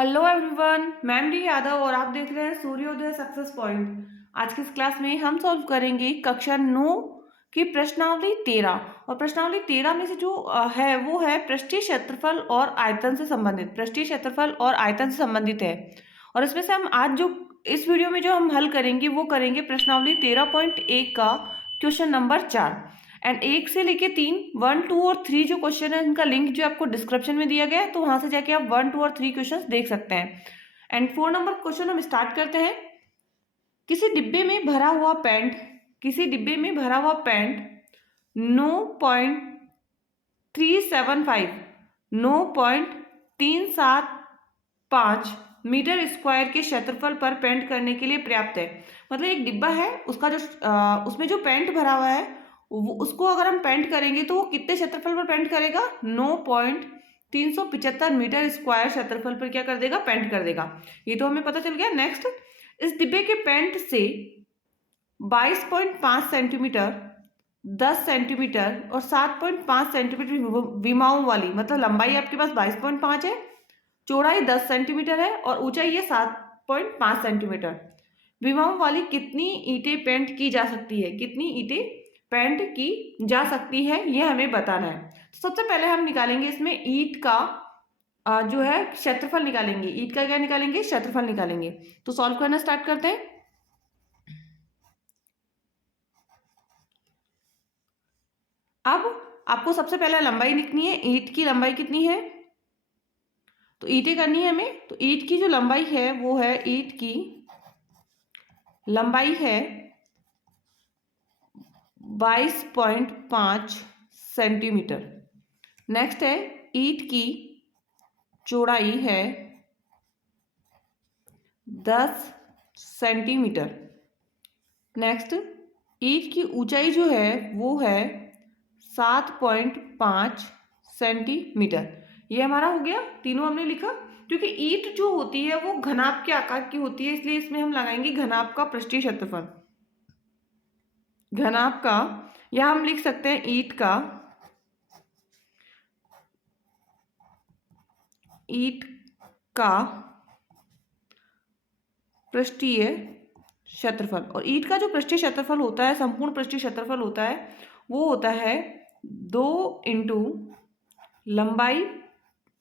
Hello everyone, मैं D Yadav और आप देख रहे हैं सूर्योदय सक्सेस पॉइंट। आज की इस क्लास में हम सॉल्व करेंगे कक्षा 9 की प्रश्नावली 13। और प्रश्नावली 13 में से जो है वो है पृष्ठीय क्षेत्रफल और आयतन से संबंधित। पृष्ठीय क्षेत्रफल और आयतन से संबंधित है। और इसमें से हम आज जो इस वीडियो में जो हम हल करेंगे वो करेंगे प्रश्नावली 13.1 का क्वेश्चन नंबर 4। एंड 1 से लेके 3, 1, 2 और 3 जो क्वेश्चन है उनका लिंक जो आपको डिस्क्रिप्शन में दिया गया है, तो वहां से जाके आप 1, 2 और 3 क्वेश्चन देख सकते हैं। एंड 4 नंबर क्वेश्चन हम स्टार्ट करते हैं। किसी डिब्बे में भरा हुआ पेंट किसी डिब्बे में भरा हुआ पेंट 9.375 9.375 मीटर स्क्वायर के क्षेत्रफल पर पेंट करने के लिए पर्याप्त है। मतलब एक डिब्बा है, उसका जो उसमें जो पेंट भरा हुआ है उसको अगर हम पेंट करेंगे तो वो कितने क्षेत्रफल पर पेंट करेगा? 9.375 मीटर स्क्वायर क्षेत्रफल पर क्या कर देगा? पेंट कर देगा। ये तो हमें पता चल गया। नेक्स्ट, इस डिब्बे के पेंट से 22.5 सेंटीमीटर, 10 सेंटीमीटर और 7.5 सेंटीमीटर विमाओं वाली, मतलब लंबाई आपके पास 22.5 है, चौड़ाई 10 सेंटीमीटर है और ऊंचाई है 7.5 सेंटीमीटर, विमाओं वाली कितनी ईंटें पेंट की जा सकती है? कितनी ईंटें पेंट की जा सकती है, ये हमें बताना है। तो सबसे पहले हम निकालेंगे इसमें ईंट का जो है क्षेत्रफल निकालेंगे। ईंट का क्या निकालेंगे? क्षेत्रफल निकालेंगे। तो सॉल्व करना स्टार्ट करते हैं। अब आपको सबसे पहले लंबाई लिखनी है। ईंट की लंबाई कितनी है? तो ईंटें करनी है हमें। तो ईंट की जो लंबाई है वो है, ईंट की लंबाई है 22.5 सेंटीमीटर। नेक्स्ट है, ईंट की चौड़ाई है 10 सेंटीमीटर। नेक्स्ट, ईंट की ऊंचाई जो है वो है 7.5 सेंटीमीटर। ये हमारा हो गया, तीनों हमने लिखा। क्योंकि ईंट जो होती है वो घनाभ के आकार की होती है, इसलिए इसमें हम लगाएंगे घनाभ का पृष्ठीय क्षेत्रफल। घनाभ का, या हम लिख सकते हैं ईंट का पृष्ठीय क्षेत्रफल। और ईंट का जो पृष्ठीय क्षेत्रफल होता है, संपूर्ण पृष्ठीय क्षेत्रफल होता है, वो होता है 2 इंटू लंबाई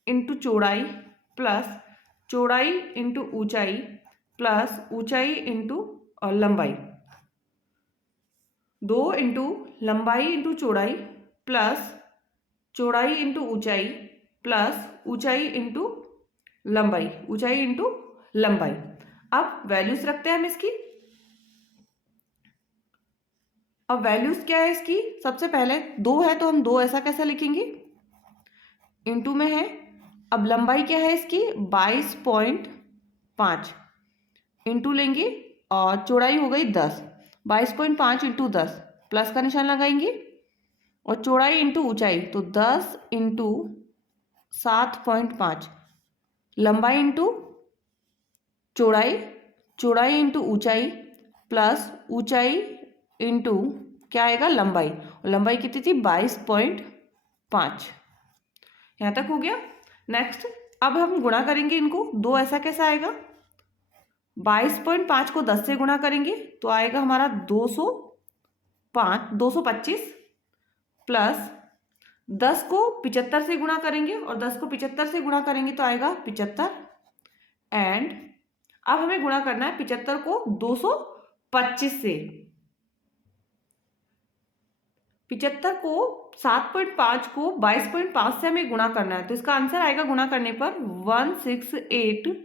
इंटू चौड़ाई प्लस चौड़ाई इंटू ऊंचाई प्लस ऊंचाई इंटू लंबाई। 2 इंटू लंबाई इंटू चौड़ाई प्लस चौड़ाई इंटू ऊंचाई प्लस ऊंचाई इंटू लंबाई, ऊंचाई इंटू लंबाई। अब वैल्यूज रखते हैं हम इसकी। अब वैल्यूज क्या है इसकी? सबसे पहले 2 है तो हम 2 ऐसा कैसे लिखेंगे? इंटू में है। अब लंबाई क्या है इसकी? 22.5 इंटू लेंगे और चौड़ाई हो गई 10। 22.5 इंटू 10, प्लस का निशान लगाएंगे, और चौड़ाई इंटू ऊंचाई, तो 10 इंटू 7.5, लंबाई इंटू चौड़ाई, चौड़ाई इंटू ऊंचाई प्लस ऊंचाई इंटू क्या आएगा? लंबाई। और लंबाई कितनी थी? 22.5। यहाँ तक हो गया। नेक्स्ट, अब हम गुणा करेंगे इनको। 2 ऐसा कैसा आएगा? 22.5 को 10 से गुणा करेंगे तो आएगा हमारा 225 प्लस 10 को 75 से गुणा करेंगे और 10 को 75 से गुणा करेंगे तो आएगा 75। एंड अब हमें गुणा करना है 75 को 225 से। 75 को 7.5 को 22.5 से हमें गुणा करना है, तो इसका आंसर आएगा गुणा करने पर 168.75,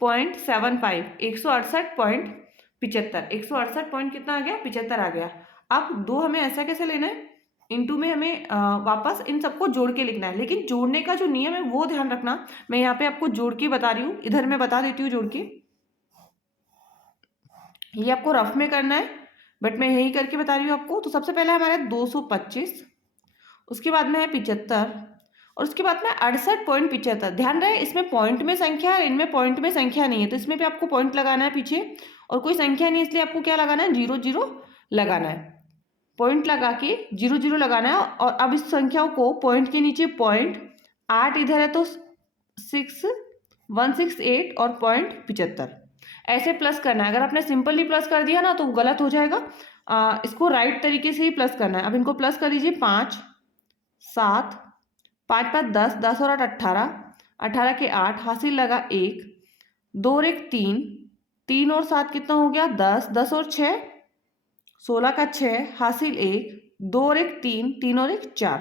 168.75। 168 पॉइंट कितना आ गया? 75 आ गया। अब 2 हमें ऐसा कैसे लेना है? इंटू में हमें वापस इन सबको जोड़ के लिखना है, लेकिन जोड़ने का जो नियम है वो ध्यान रखना। मैं यहाँ पे आपको जोड़ के बता रही हूँ, इधर मैं बता देती हूँ जोड़ के। ये आपको रफ में करना है, बट मैं यही करके बता रही हूँ आपको। तो सबसे पहले हमारा 225, उसके बाद में है 75 और उसके बाद में 68.75। ध्यान रहे इसमें पॉइंट में संख्या है, इनमें पॉइंट में संख्या नहीं है, तो इसमें भी आपको पॉइंट लगाना है पीछे, और कोई संख्या नहीं, इसलिए आपको क्या लगाना है? 0 0 लगाना है। पॉइंट लगा के 0 0 लगाना है। और अब इस संख्याओं को पॉइंट के नीचे पॉइंट, 8 इधर है तो 6 168 और 0.75 ऐसे प्लस करना है। अगर आपने सिंपली प्लस कर दिया ना तो गलत हो जाएगा। इसको राइट तरीके से ही प्लस करना है। अब इनको प्लस कर दीजिए। 5 7 5 5 10 10 और 8 18 18 के 8 हासिल लगा 1 2 और 1 3 3 और 7 कितना हो गया 10 10 और 6 16 का 6 हासिल 1 2 और 1 3 3 और 1 4।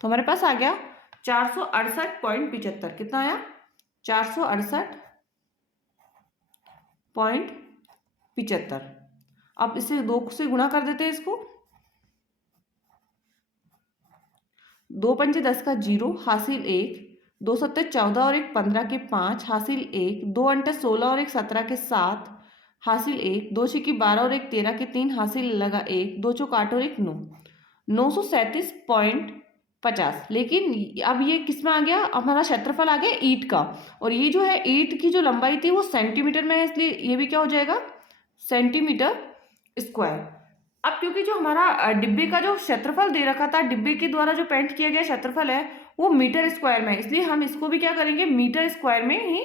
तो हमारे पास आ गया 468.75। कितना आया 468.75। अब इसे 2 से गुणा कर देते हैं इसको। 2 पंचे 10 का 0 हासिल 1 2 सत्ते 14 और 1 15 के 5 हासिल 1 2 अंटे 16 और 1 17 के 7 हासिल 1 2 छिकी 12 और 1 13 के 3 हासिल लगा 1 2 चौक 8 और 1 9 937.50। लेकिन अब ये किस में आ गया हमारा क्षेत्रफल आ गया ईंट का। और ये जो है ईंट की जो लंबाई थी वो सेंटीमीटर में है, इसलिए ये भी क्या हो जाएगा सेंटीमीटर स्क्वायर। अब क्योंकि जो हमारा डिब्बे का जो क्षेत्रफल दे रखा था, डिब्बे के द्वारा जो पेंट किया गया क्षेत्रफल है वो मीटर स्क्वायर में है, इसलिए हम इसको भी क्या करेंगे मीटर स्क्वायर में ही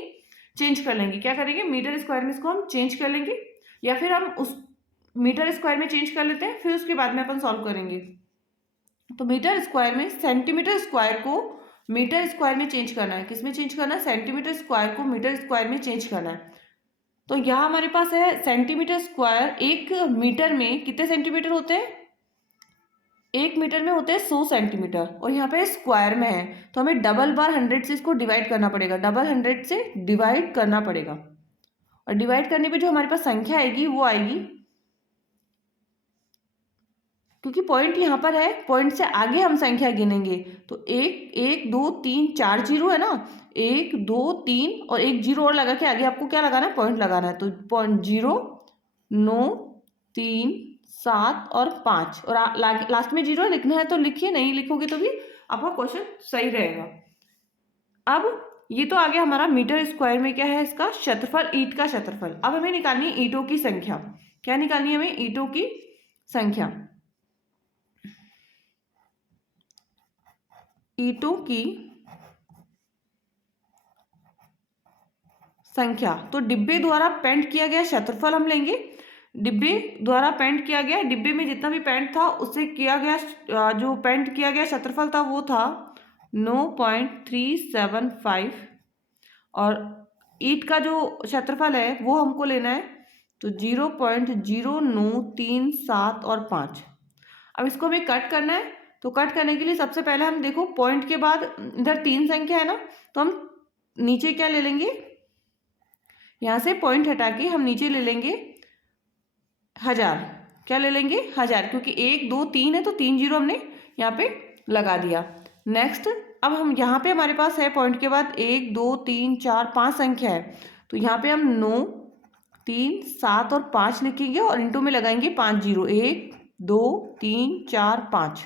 चेंज कर लेंगे। क्या करेंगे मीटर स्क्वायर में इसको हम चेंज कर लेंगे, या फिर हम उस मीटर स्क्वायर में चेंज कर लेते हैं, फिर उसके बाद में अपन सॉल्व करेंगे। तो मीटर स्क्वायर में सेंटीमीटर स्क्वायर को मीटर स्क्वायर में चेंज करना है। किस में चेंज करना है सेंटीमीटर स्क्वायर को मीटर स्क्वायर में चेंज करना है। तो यहाँ हमारे पास है सेंटीमीटर स्क्वायर। 1 मीटर में कितने सेंटीमीटर होते हैं 1 मीटर में होते हैं 100 सेंटीमीटर, और यहाँ पे स्क्वायर में है तो हमें डबल बार 100 से इसको डिवाइड करना पड़ेगा। डबल 100 से डिवाइड करना पड़ेगा, और डिवाइड करने पे जो हमारे पास संख्या आएगी वो आएगी, क्योंकि पॉइंट यहाँ पर है पॉइंट से आगे हम संख्या गिनेंगे। तो 1 1 2 3 4 जीरो है ना, 1 2 3 और 1 जीरो और लगा के आगे आपको क्या लगाना है पॉइंट लगाना है। तो 0 9 3 7 और 5 और लास्ट में जीरो लिखना है तो लिखिए, नहीं लिखोगे तो भी आपका क्वेश्चन सही रहेगा। अब ये तो आ गया हमारा मीटर स्क्वायर में क्या है इसका क्षेत्रफल, ईंट का क्षेत्रफल। अब हमें निकालनी है ईंटों की संख्या। क्या निकालनी है हमें ईंटों की संख्या। ईंटों की संख्या, तो डिब्बे द्वारा पेंट किया गया क्षेत्रफल हम लेंगे। डिब्बे द्वारा पेंट किया गया, डिब्बे में जितना भी पेंट था उससे किया गया जो पेंट किया गया क्षेत्रफल था वो था 9.375, और ईंट का जो क्षेत्रफल है वो हमको लेना है तो 0.0937 और 5। अब इसको हमें कट करना है, तो कट करने के लिए सबसे पहले हम देखो पॉइंट के बाद इधर 3 संख्या है ना, तो हम नीचे क्या ले लेंगे, यहाँ से पॉइंट हटा के हम नीचे ले लेंगे 1000। क्या ले लेंगे 1000, क्योंकि 1 2 3 है तो 3 जीरो हमने यहाँ पे लगा दिया। नेक्स्ट अब हम यहाँ पे हमारे पास है पॉइंट के बाद 1 2 3 4 5 संख्या है, तो यहाँ पे हम 9 3 7 और 5 लिखेंगे और इंटू में लगाएंगे 5 जीरो, 1 2 3 4 5,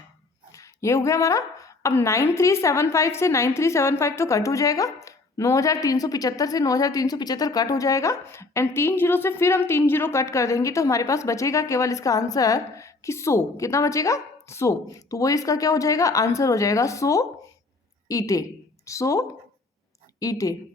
ये हो गया हमारा। अब 9375 से 9375 तो कट हो जाएगा, 9375 से 9375 कट हो जाएगा, एंड 3 जीरो से फिर हम 3 जीरो कट कर देंगे तो हमारे पास बचेगा केवल इसका आंसर कि 100। कितना बचेगा 100, तो वो इसका क्या हो जाएगा आंसर हो जाएगा 100 ईंटें, 100 ईंटें।